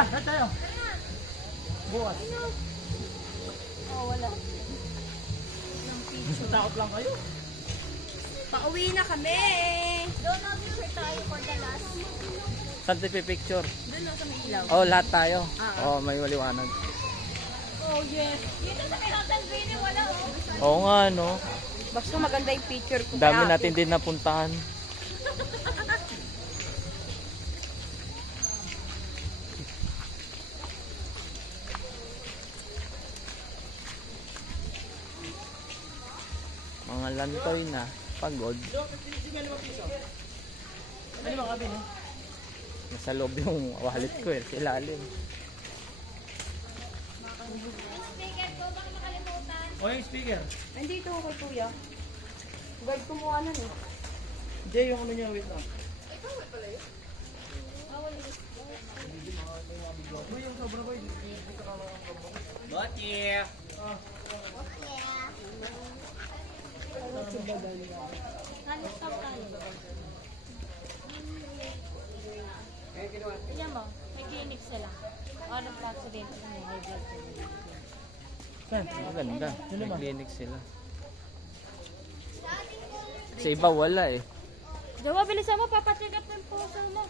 na, saan tayo? Bukas. Oh, wala. Takot lang kayo. Pauwi na kami. Doon na picture tayo for the last. Saan tayo picture? Doon na sa may ilaw. Oh, lahat tayo. Oh, may maliwanag. Oh, yes. Dito sa may Hotel Green, wala oh. Oo nga, no? Basta maganda yung picture ko. Dami natin din napuntahan. Mga lantoy na. Pagod. Ano ba kami, no? Nasa loob yung wallet ko eh. Silalim. Speaker ko, baka makalimutan. O yung speaker. Nandito ako kay Kuya. Guard ko mukha na eh. Hindi, yung ano niya, wait lang. Ikaw, wait pala yun? Bawal yun. Uy, yung sobra ba yun? Boti! Halos top tayo. Tignan mo, may clinic sila. Ano pa accident mo, high blood sila. Saan? Maganda. May clinic sila. Sa iba wala eh. Jawa, bilisan mo, papacheck up ng puso mo.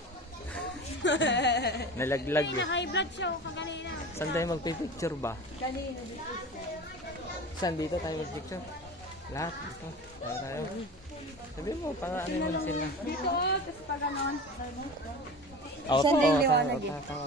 Nalaglag Kanina, eh. high blood siya, kaganina. Saan tayo magpipicture ba? Kanina, dito. Saan dito tayo magpicture? Lahat dito. Tayo. Sabi mo, para ano naman sila. Dito, tapos pa ganon. Oo, Saan din oo, liwanag tama.